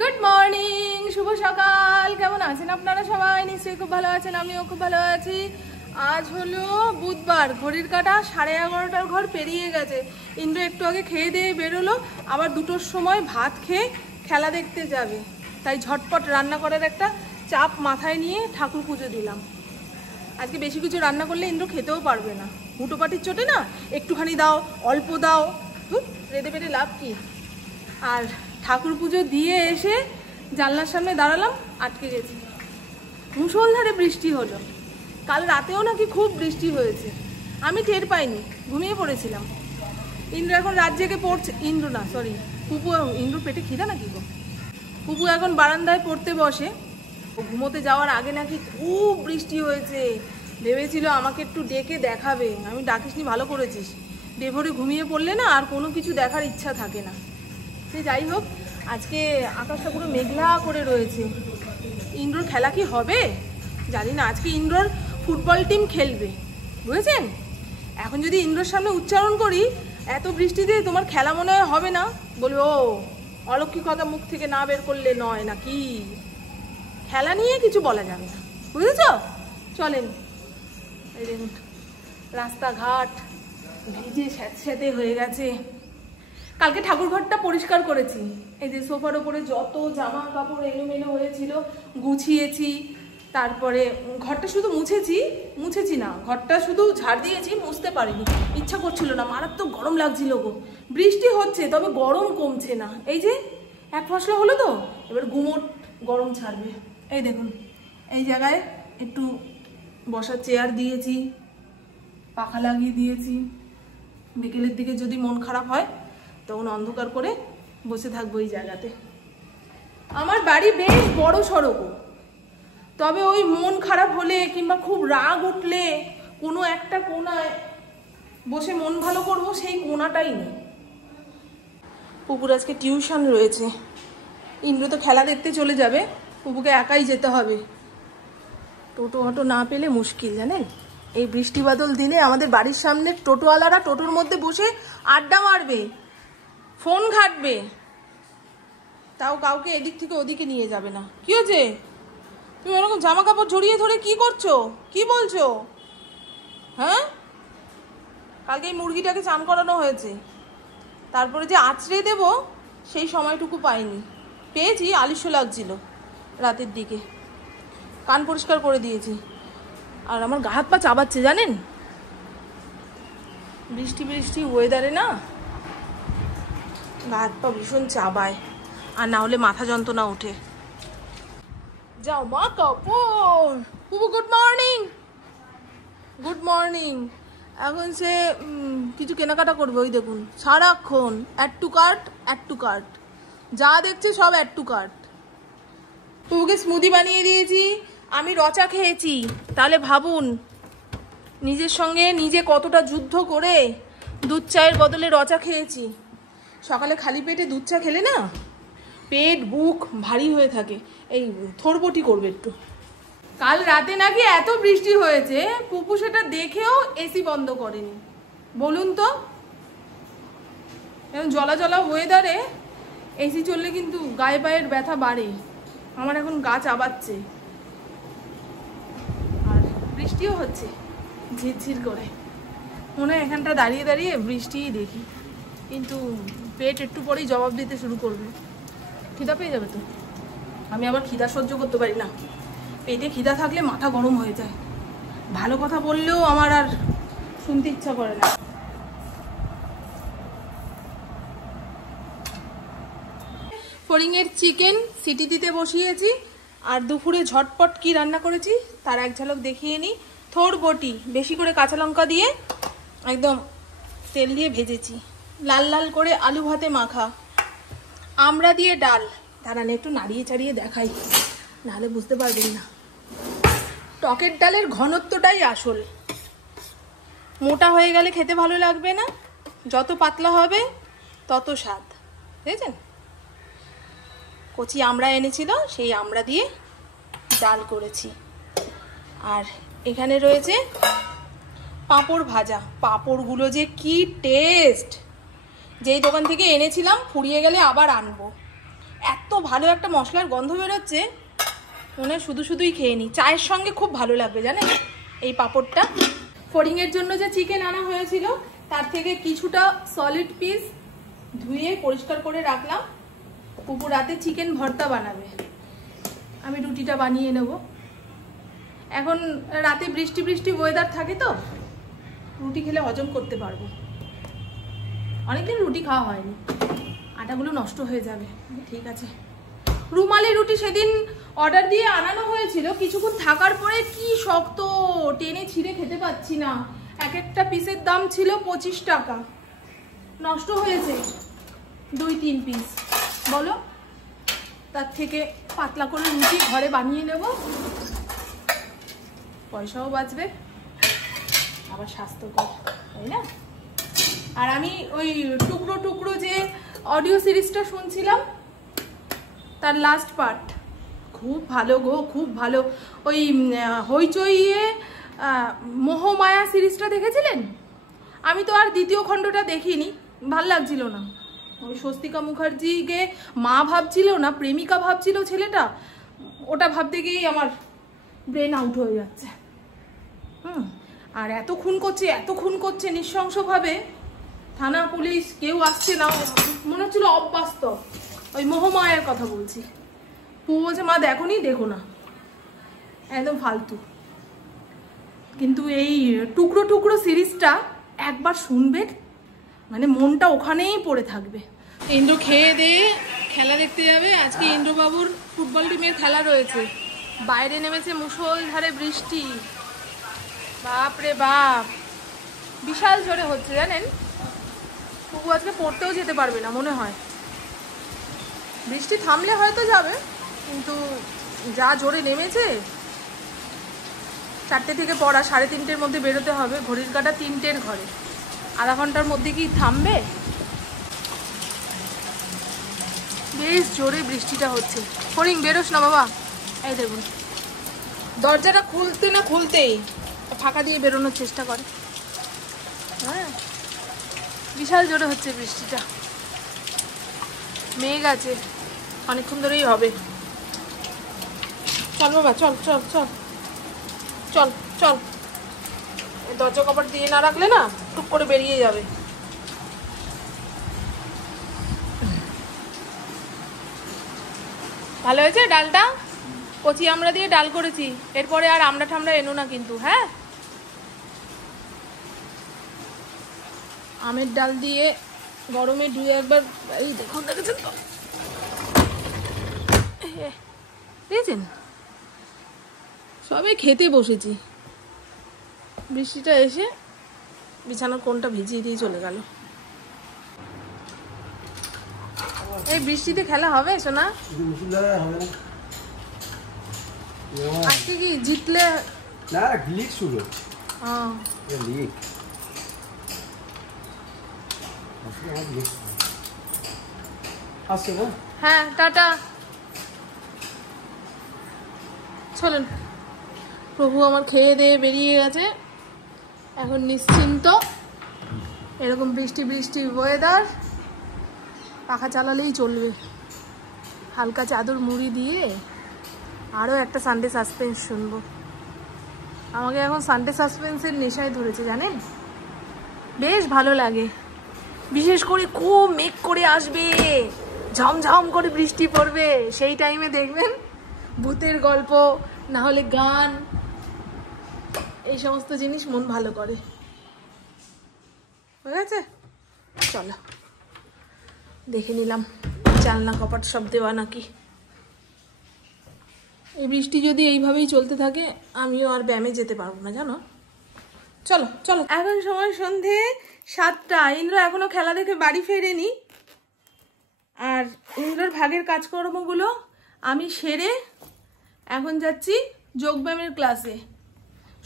Good morning, শুভ সকাল। কেমন আছেন আপনারা সবাই? নিশ্চয়ই খুব ভালো আছেন, আমিও খুব ভালো আছি। আজ হলো বুধবার, ঘড়ির কাঁটা 11:30টার ঘর পেরিয়ে গেছে। ইন্দ্র একটু আগে খেয়ে দিয়ে বেরোলো, আবার 2টোর সময় ভাত খেয়ে খেলা দেখতে যাবে। তাই ঝটপট রান্না করার একটা চাপ মাথায় নিয়ে ঠাকুর পুজো দিলাম। আজকে বেশি কিছু রান্না করলে ইন্দ্র খেতেও পারবে না, হুটোপাটির চোটে না। একটুখানি দাও, অল্প দাও, রেঁধে পেটে লাভ কি। আর ঠাকুর পুজো দিয়ে এসে জানলার সামনে দাঁড়ালাম, আটকে গেছি। মুষলধারে বৃষ্টি হলো, কাল রাতেও নাকি খুব বৃষ্টি হয়েছে। আমি টের পাইনি, ঘুমিয়ে পড়েছিলাম। ইন্দ্র এখন রাত জেগে পড়ছে, ইন্দ্র না সরি পুপু, ইন্দ্র পেটে খিদা নাকি গো। পুপু এখন বারান্দায় পড়তে বসে। ও ঘুমোতে যাওয়ার আগে নাকি খুব বৃষ্টি হয়েছে, ভেবেছিল আমাকে একটু ডেকে দেখাবে। আমি ডাকিসনি, ভালো করেছিস। বেভরে ঘুমিয়ে পড়লে না আর কোনো কিছু দেখার ইচ্ছা থাকে না। সে যাই হোক, আজকে আকাশটা পুরো মেঘলা করে রয়েছে। ইন্দ্রর খেলা কি হবে জানি না। আজকে ইন্দ্রর ফুটবল টিম খেলবে, বুঝেছেন? এখন যদি ইন্দ্রর সামনে উচ্চারণ করি এত বৃষ্টিতে তোমার খেলা মনে হয় হবে না, বলবে ও অলৌকিক কথা মুখ থেকে না বের করলে নয় নাকি। খেলা নিয়ে কিছু বলা যাবে না, বুঝেছ? চলেন, এই দেখুন রাস্তাঘাট ভিজে স্যাঁতস্যাঁতে হয়ে গেছে। কালকে ঠাকুর ঘরটা পরিষ্কার করেছি। এই যে সোফার ওপরে যত জামা কাপড় এলোমেলো হয়েছিল গুছিয়েছি। তারপরে ঘরটা শুধু মুছেছি না, ঘরটা শুধু ঝাড় দিয়েছি, মুছতে পারিনি, ইচ্ছা করছিল না, মারাত্মক গরম লাগছিল গো। বৃষ্টি হচ্ছে তবে গরম কমছে না। এই যে এক ফসলা হলো তো, এবার গুমোট গরম ছাড়বে। এই দেখুন এই জায়গায় একটু বসার চেয়ার দিয়েছি, পাখা লাগিয়ে দিয়েছি। বিকেলের দিকে যদি মন খারাপ হয় তখন অন্ধকার করে বসে থাকবো এই জায়গাতে। আমার বাড়ি বেশ বড় সড়ক, তবে ওই মন খারাপ হলে কিংবা খুব রাগ উঠলে কোনো একটা কোনায় বসে মন ভালো করবো, সেই কোনাটাই নেই। পুপুর আজকে টিউশন রয়েছে। ইন্দ্র তো খেলা দেখতে চলে যাবে, পুপুকে একাই যেতে হবে। টোটো অটো না পেলে মুশকিল, জানেন? এই বৃষ্টি বাদল দিলে আমাদের বাড়ির সামনে টোটোওয়ালারা টোটোর মধ্যে বসে আড্ডা মারবে, ফোন ঘাটবে, তাও কাউকে এদিক থেকে ওদিকে নিয়ে যাবে না। কি হয়েছে? তুমি এরকম জামা কাপড় জড়িয়ে ধরে কি করছো, কি বলছো? হ্যাঁ, কালকে এই মুরগিটাকে চান করানো হয়েছে, তারপরে যে আঁচড়ে দেব সেই সময়টুকু পাইনি। পেয়েছি, আলিস্য লাগছিল রাতের দিকে, কান পরিষ্কার করে দিয়েছি। আর আমার গা হাত পা চাবাচ্ছে, জানেন? বৃষ্টি ওয়েদারে না গা হাত পা ভীষণ চাবায়, আর না হলে মাথা যন্ত্রণা ওঠে। যাও মা কাপড়। পুপু গুড মর্নিং। Good morning. এখন সে কিছু কেনাকাটা করবে। ওই দেখুন সারাক্ষণ অ্যাড টু কার্ট, যা দেখছে সব অ্যাড টু কার্ট। পুপুকে স্মুদি বানিয়ে দিয়েছি, আমি রচা খেয়েছি। তাহলে ভাবুন নিজের সঙ্গে নিজে কতটা যুদ্ধ করে দুধ চায়ের বদলে রচা খেয়েছি। সকালে খালি পেটে দুধ চা খেলে না পেট বুক ভারী হয়ে থাকে। এই থরবটি করবে একটু। কাল রাতে নাকি এত বৃষ্টি হয়েছে, পুপু সেটা দেখেও এসি বন্ধ করেনি। বলুন তো, জলা জলা ওয়েদারে এসি চললে কিন্তু গায়ে পায়ের ব্যথা বাড়ে। আমার এখন গা চাবাচ্ছে, আর বৃষ্টিও হচ্ছে ঝিরঝির করে। মনে হয় এখানটা দাঁড়িয়ে দাঁড়িয়ে বৃষ্টিই দেখি, কিন্তু পেট একটু পরেই জবাব দিতে শুরু করবে। খিদা পেয়ে যাবে তো। আমি আবার খিদা সহ্য করতে পারি না। পেটে খিদা থাকলে মাথা গরম হয়ে যায়, ভালো কথা বললেও আমার আর শুনতে ইচ্ছা করে না। ফড়িংয়ের চিকেন সিটি দিতে বসিয়েছি। আর দুপুরে ঝটপট কি রান্না করেছি তার এক ঝলক দেখিয়ে নিই। থোর বটি বেশি করে কাঁচা লঙ্কা দিয়ে একদম তেল দিয়ে ভেজেছি, লাল লাল করে আলু ভাতে মাখা, আমড়া দিয়ে ডাল। দাঁড়ান একটু নাড়িয়ে চাড়িয়ে দেখাই, নাহলে বুঝতে পারবেন না। টকের ডালের ঘনত্বটাই আসল। মোটা হয়ে গেলে খেতে ভালো লাগবে না, যত পাতলা হবে তত স্বাদ। বুঝেছেন? কচি আমড়া এনেছিল, সেই আমড়া দিয়ে ডাল করেছি। আর এখানে রয়েছে পাঁপড় ভাজা। পাঁপড়গুলো যে কি টেস্ট! যেই দোকান থেকে এনেছিলাম ফুরিয়ে গেলে আবার আনবো। এত এত ভালো একটা মশলার গন্ধ বেরোচ্ছে, মনে শুধু শুধুই খেয়ে নিই। চায়ের সঙ্গে খুব ভালো লাগবে জানেন এই পাঁপড়টা। ফড়িংয়ের জন্য যে চিকেন আনা হয়েছিল তার থেকে কিছুটা সলিড পিস ধুয়ে পরিষ্কার করে রাখলাম। পুপু রাতে চিকেন ভর্তা বানাবে, আমি রুটিটা বানিয়ে নেব। এখন রাতে বৃষ্টি বৃষ্টি ওয়েদার থাকে তো, রুটি খেলে হজম করতে পারবো। অনেকদিন রুটি খাওয়া হয়নি, আটাগুলো নষ্ট হয়ে যাবে। ঠিক আছে, রুমালি রুটি সেদিন অর্ডার দিয়ে আনানো হয়েছিল, কিছুক্ষণ থাকার পরে কি শক্ত, টেনে ছিঁড়ে খেতে পাচ্ছি না। এক একটা পিসের দাম ছিল 25 টাকা, নষ্ট হয়েছে 2-3 পিস। বলো, তার থেকে পাতলা করে রুটি ঘরে বানিয়ে নেব, পয়সাও বাঁচবে, আবার স্বাস্থ্যকর, তাই না? আর আমি ওই টুকরো টুকরো যে অডিও সিরিজটা শুনছিলাম তার লাস্ট পার্ট খুব ভালো গো, খুব ভালো। ওই হইচইয়ে মোহমায়া সিরিজটা দেখেছিলেন? আমি তো আর দ্বিতীয় খণ্ডটা দেখিনি, ভাল লাগছিল না। ওই স্বস্তিকা মুখার্জিকে মা ভাবছিল না প্রেমিকা ভাবছিল ছেলেটা, ওটা ভাবতে গিয়েই আমার ব্রেন আউট হয়ে যাচ্ছে। আর এত খুন করছে নৃশংসভাবে, থানা পুলিশ কেউ আসছে না, মনে হচ্ছিল অবাস্তব। ওই মোহমায়ের কথা বলছি। পুরো বলছে মা দেখো না, একদম ফালতু। কিন্তু এই টুকরো টুকরো সিরিজটা একবার শুনবে, মানে মনটা ওখানেই পড়ে থাকবে। ইন্দ্র খেয়ে দিয়ে খেলা দেখতে যাবে। আজকে ইন্দ্রবাবুর ফুটবল টিমের খেলা রয়েছে। বাইরে নেমেছে মুষলধারে বৃষ্টি, বাপরে বাপ, বিশাল জোরে হচ্ছে জানেন। পুকু আজকে পড়তেও যেতে পারবে না মনে হয়, বৃষ্টি থামলে হয়তো যাবে, কিন্তু যা জোরে নেমেছে। 4টে থেকে পড়া, 3:30-র মধ্যে বেরোতে হবে। ঘড়ির কাঁটা 3টের ঘরে, আধা ঘন্টার মধ্যে কি থামবে? বেশ জোরে বৃষ্টিটা হচ্ছে। ফড়িং বেরোস না বাবা। এই দেখুন, দরজাটা খুলতে না খুলতেই ফাঁকা দিয়ে বেরোনোর চেষ্টা করে। হ্যাঁ, বিশাল জোরে হচ্ছে বৃষ্টিটা, মেঘ আছে, অনেকক্ষণ ধরেই হবে। চল বাবা, চল চল চল চল চল। দরজা কপাট দিয়ে না রাখলে না টুক করে বেরিয়ে যাবে। ভালো হয়েছে ডালটা, কচি আমরা দিয়ে ডাল করেছি। এরপরে আর আমরা ঠামড়া এনো না কিন্তু, হ্যাঁ। আমের ডাল দিয়ে গরমে 2-1 এই দেখুন, দেখেছেন তো, দেখেছেন? সবে খেতে বসেছি, বৃষ্টিটা এসে বিছানার কোণটা ভিজিয়ে দিয়ে চলে গেল। এই বৃষ্টিতে খেলা হবে সোনা? আজকে কি জিতলে না, লিগ শুরু। লিগ আসছে না? হ্যাঁ, টাটা, চলুন। প্রভু আমার খেয়ে দিয়ে বেরিয়ে গেছে, এখন নিশ্চিন্ত। এরকম বৃষ্টি বৃষ্টি ওয়েদার, পাখা চালালেই চলবে। হালকা চাদর মুড়ি দিয়ে আরও একটা সানডে সাসপেন্স শুনবো। আমাকে এখন সানডে সাসপেন্সের নেশায় ধরেছে জানেন, বেশ ভালো লাগে। বিশেষ করে খুব মেঘ করে আসবে, ঝমঝম করে বৃষ্টি পড়বে, সেই টাইমে দেখবেন ভূতের গল্প না হলে গান, এই সমস্ত জিনিস মন ভালো করে। হয়ে গেছে, চলো দেখে নিলাম জানলা কপাট সব দেওয়া নাকি। এই বৃষ্টি যদি এইভাবেই চলতে থাকে আমিও আর ব্যায়ামে যেতে পারবো না জানো। চলো চলো, এখন সময় সন্ধে 7টা। ইন্দ্র এখনো খেলা দেখে বাড়ি ফেরেনি, আর ইন্দ্রর ভাগের কাজকর্মগুলো আমি সেরে এখন যাচ্ছি যোগব্যায়ামের ক্লাসে।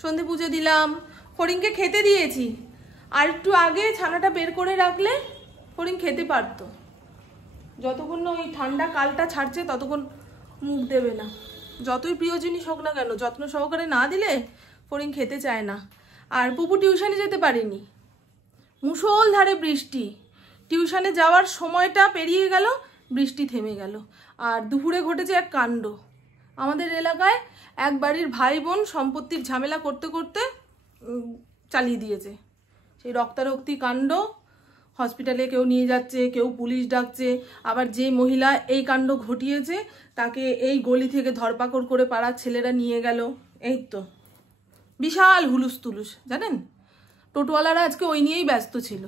সন্ধে পুজো দিলাম, ফড়িংকে খেতে দিয়েছি। আর একটু আগে ছানাটা বের করে রাখলে ফড়িং খেতে পারতো। যতক্ষণ না ওই ঠান্ডা কালটা ছাড়ছে ততক্ষণ মুখ দেবে না। যতই প্রিয় জিনিস হোক না কেন, যত্ন সহকারে না দিলে ফড়িং খেতে চায় না। আর পুপু টিউশনে যেতে পারেনি, মুষলধারে বৃষ্টি। টিউশনে যাওয়ার সময়টা পেরিয়ে গেল, বৃষ্টি থেমে গেল। আর দুপুরে ঘটেছে এক কাণ্ড। আমাদের এলাকায় এক বাড়ির ভাই বোন সম্পত্তির ঝামেলা করতে করতে চালিয়ে দিয়েছে। সেই রক্তারক্তি কাণ্ড, হসপিটালে কেউ নিয়ে যাচ্ছে, কেউ পুলিশ ডাকছে। আবার যে মহিলা এই কাণ্ড ঘটিয়েছে তাকে এই গলি থেকে ধরপাকড় করে পাড়ার ছেলেরা নিয়ে গেল। এই তো বিশাল হুলুস তুলুস, জানেন। টোটোওয়ালারা আজকে ওই নিয়েই ব্যস্ত ছিল।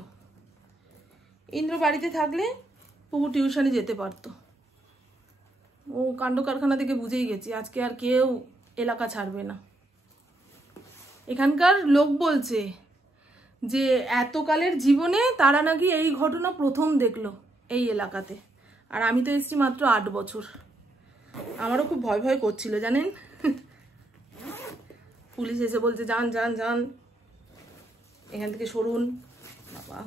ইন্দ্র বাড়িতে থাকলে পুকু টিউশনে যেতে পারতো। ও কাণ্ড কারখানা থেকে বুঝেই গেছি আজকে আর কেউ এলাকা ছাড়বে না। এখানকার লোক বলছে যে এতকালের জীবনে তারা নাকি এই ঘটনা প্রথম দেখলো এই এলাকাতে। আর আমি তো এসেছি মাত্র 8 বছর। আমারও খুব ভয় ভয় করছিল, জানেন। পুলিশ এসে বলছে যান যান যান, এখান থেকে সরুন। বাবা,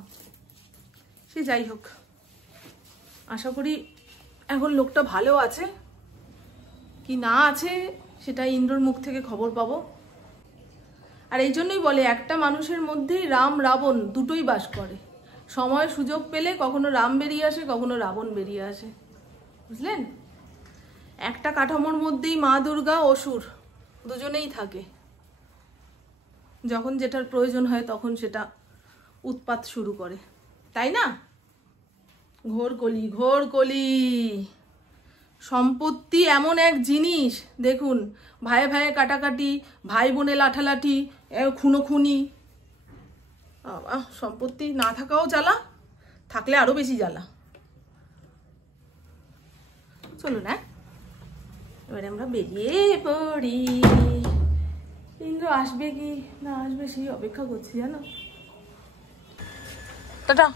সে যাই হোক, আশা করি এখন লোকটা ভালো আছে কি না আছে সেটা ইন্দ্রর মুখ থেকে খবর পাবো। আর এই জন্যই বলে একটা মানুষের মধ্যেই রাম রাবণ দুটোই বাস করে। সময় সুযোগ পেলে কখনো রাম বেরিয়ে আসে, কখনো রাবণ বেরিয়ে আসে, বুঝলেন। একটা কাঠামোর মধ্যেই মা দুর্গা অসুর দুজনেই থাকে। যখন যেটার প্রয়োজন হয় তখন সেটা উৎপাত শুরু করে, তাই না। ঘোর কলি, ঘোর কলি। সম্পত্তি এমন এক জিনিস, দেখুন, ভাইয়ে ভাইয়ে কাটাকাটি, ভাই বোনে লাঠালাঠি, খুনোখুনি। সম্পত্তি না থাকাও জ্বালা, থাকলে আরো বেশি জ্বালা। চলুন না, এবারে আমরা বেরিয়ে পড়ি। ইন্দ্র আসবে কি না আসবে সেই অপেক্ষা করছি, জানো। টাটা।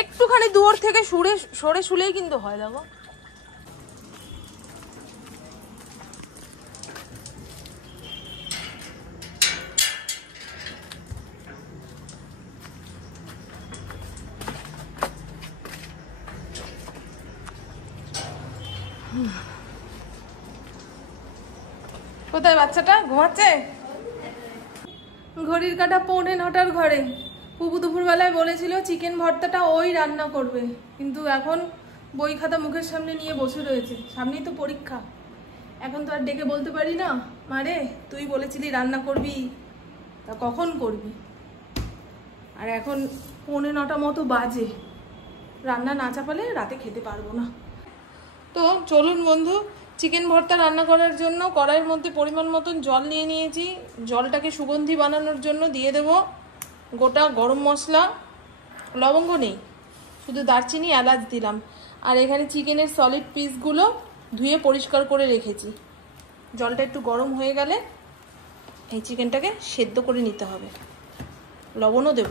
একটুখানি দূর থেকে সরে শুলেই কিন্তু হয়, দেখো। কোথায় বাচ্চাটা? ঘুমাচ্ছে। ঘড়ির কাঁটা 8:45 ঘরে। পুপু দুপুরবেলায় বলেছিল চিকেন ভর্তাটা ওই রান্না করবে, কিন্তু এখন বই খাতা মুখের সামনে নিয়ে বসে রয়েছে। সামনেই তো পরীক্ষা, এখন তো আর ডেকে বলতে পারি না মারে তুই বলেছিলি রান্না করবি, তা কখন করবি। আর এখন 8:45 মতো বাজে, রান্না না চাপালে রাতে খেতে পারবো না। তো চলুন বন্ধু, চিকেন ভর্তা রান্না করার জন্য কড়াইয়ের মধ্যে পরিমাণ মতন জল নিয়ে নিয়েছি। জলটাকে সুগন্ধি বানানোর জন্য দিয়ে দেব গোটা গরম মশলা, লবঙ্গ নেই, শুধু দারচিনি এলাচ দিলাম। আর এখানে চিকেনের সলিড পিসগুলো ধুয়ে পরিষ্কার করে রেখেছি। জলটা একটু গরম হয়ে গেলে এই চিকেনটাকে সেদ্ধ করে নিতে হবে। লবণও দেব।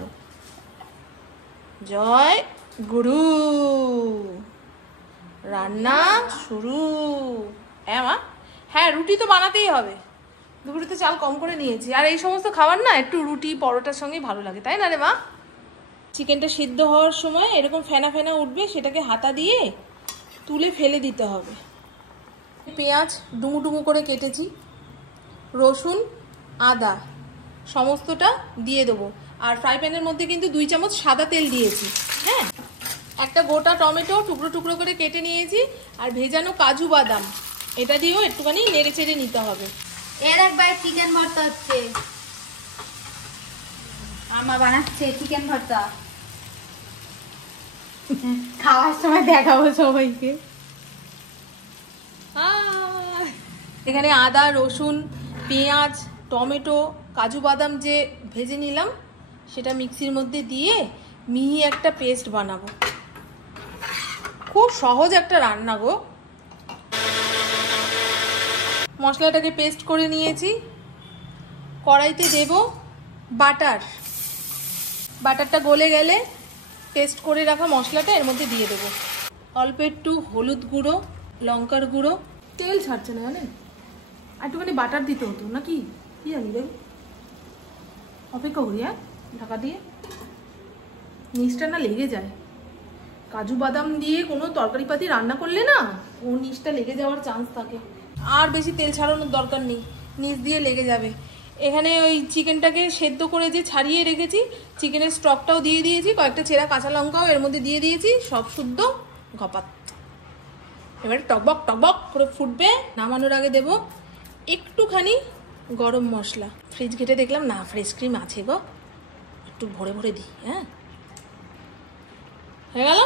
জয় গুরু, রান্না শুরু। হ্যাঁ মা, হ্যাঁ রুটি তো বানাতেই হবে। দুপুরে তো চাল কম করে নিয়েছি। আর এই সমস্ত খাবার না একটু রুটি পরোটার সঙ্গেই ভালো লাগে, তাই না রে মা। চিকেনটা সিদ্ধ হওয়ার সময় এরকম ফেনা ফেনা উঠবে, সেটাকে হাতা দিয়ে তুলে ফেলে দিতে হবে। পেঁয়াজ ডুমু ডুমু করে কেটেছি, রসুন আদা সমস্তটা দিয়ে দেবো। আর ফ্রাই প্যানের মধ্যে কিন্তু 2 চামচ সাদা তেল দিয়েছি। হ্যাঁ, একটা গোটা টমেটো টুকরো টুকরো করে কেটে নিয়েছি। আর ভেজানো কাজু বাদাম এটা দিয়েও একটুখানি নেড়ে চেড়ে নিতে হবে। এর একবার চিকেন ভর্তা হচ্ছে, আমা বানাচ্ছে চিকেন ভর্তা। খাওয়ার সময় দেখাবো সবাইকে। এখানে আদা রসুন পেঁয়াজ টমেটো কাজু বাদাম যে ভেজে নিলাম সেটা মিক্সির মধ্যে দিয়ে মিহি একটা পেস্ট বানাবো। খুব সহজ একটা রান্না গো। মশলাটাকে পেস্ট করে নিয়েছি। কড়াইতে দেব বাটার। বাটারটা গলে গেলে পেস্ট করে রাখা মশলাটা এর মধ্যে দিয়ে দেবো। অল্প একটু হলুদ গুঁড়ো, লঙ্কার গুঁড়ো। তেল ছাড়ছে না জানেন, একটুখানি বাটার দিতে হতো নাকি, কি জানি। দেব অপেক্ষা করি, হ্যাঁ ঢাকা দিয়ে। নিচটা না লেগে যায়। কাজু বাদাম দিয়ে কোনো তরকারি পাতি রান্না করলে না ও নিচটা লেগে যাওয়ার চান্স থাকে। আর বেশি তেল ছাড়ানোর দরকার নেই, নিচ দিয়ে লেগে যাবে। এখানে ওই চিকেনটাকে সেদ্ধ করে যে ছাড়িয়ে রেখেছি, চিকেনের স্টকটাও দিয়ে দিয়েছি, কয়েকটা চেরা কাঁচা লঙ্কাও এর মধ্যে দিয়ে দিয়েছি, সব শুদ্ধ ঘপাত। এবারে টকবক টকবক করে ফুটবে। নামানোর আগে দেব একটুখানি গরম মশলা। ফ্রিজ ঘেটে দেখলাম না ফ্রেশ ক্রিম আছে গো, একটু ভরে ভরে দিই। হ্যাঁ, হয়ে গেল।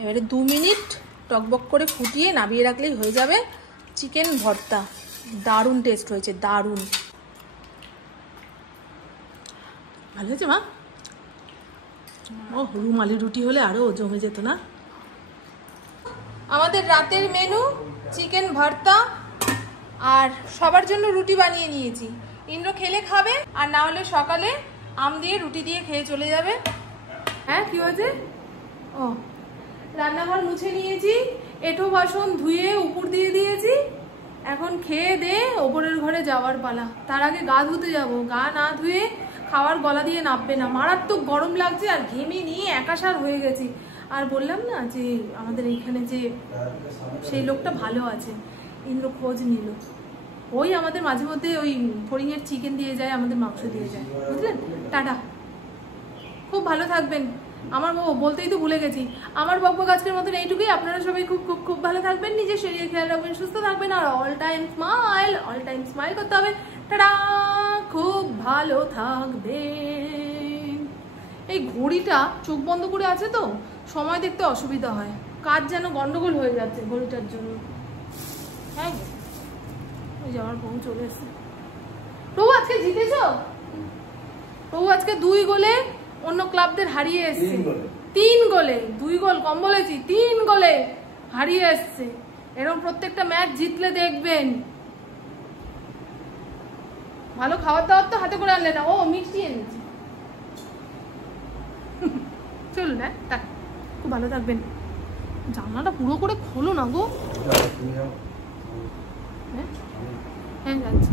এবারে 2 মিনিট টকবক করে ফুটিয়ে নামিয়ে রাখলেই হয়ে যাবে চিকেন ভর্তা। দারুণ টেস্ট হয়েছে, দারুণ ভালো হয়েছে মা। ও রুমালি রুটি হলে আরো জমে যেত না। আমাদের রাতের মেনু চিকেন ভর্তা, আর সবার জন্য রুটি বানিয়ে নিয়েছি। ইন্দ্র খেলে খাবে, আর না হলে সকালে আম দিয়ে রুটি দিয়ে খেয়ে চলে যাবে। হ্যাঁ কি হয়েছে? ও রান্নাঘর মুছে নিয়েছি, এঁটো বাসন ধুয়ে উপর দিয়ে দিয়েছি। এখন খেয়ে দে ওপরের ঘরে যাওয়ার পালা। তার আগে গা ধুতে যাব, গা না ধুয়ে খাওয়ার গলা দিয়ে নামবে না। মারাত্মক গরম লাগছে আর ঘেমে নিয়ে একাসার হয়ে গেছি। আর বললাম না যে আমাদের এইখানে যে সেই লোকটা ভালো আছে, ইন্দ্র খোঁজ নিল। ওই আমাদের মাঝে মধ্যে ওই ফড়িংয়ের চিকেন দিয়ে যায়, আমাদের মাংস দিয়ে যায়, বুঝলেন? টাটা, খুব ভালো থাকবেন। আমার বলতেই তো ভুলে গেছি, আমার বকবক আজকের মতন এইটুকুই। আপনারা সবাই খুব খুব খুব ভালো থাকবেন, নিজের শরীরের খেয়াল রাখবেন, সুস্থ থাকবেন, আর অল টাইম স্মাইল করতে হবে। টাটা, খুব ভালো থাকবেন। এই ঘড়িটা চোখ বন্ধ করে আছে তো সময় দেখতে অসুবিধা হয়, কাজ যেন গন্ডগোল হয়ে যাচ্ছে ঘড়িটার জন্য। হ্যাঁ, ওই যে আমার বউ চলে এসছে। প্রভু আজকে জিতেছ? প্রভু আজকে 2 গোলে অন্য ক্লাবদের হারিয়ে এসছে। 3 গোলে, 2 গোল কম বলেছি, 3 গোলে হারিয়ে এসছে। এরকম প্রত্যেকটা ম্যাচ জিতলে দেখবেন। ভালো খাবার দাবার তো হাতে করে আনলে না। ও মিষ্টি এনেছি। চলুন, হ্যাঁ, খুব ভালো থাকবেন। জানলাটা পুরো করে খোলো না গো। হ্যাঁ, যাচ্ছি।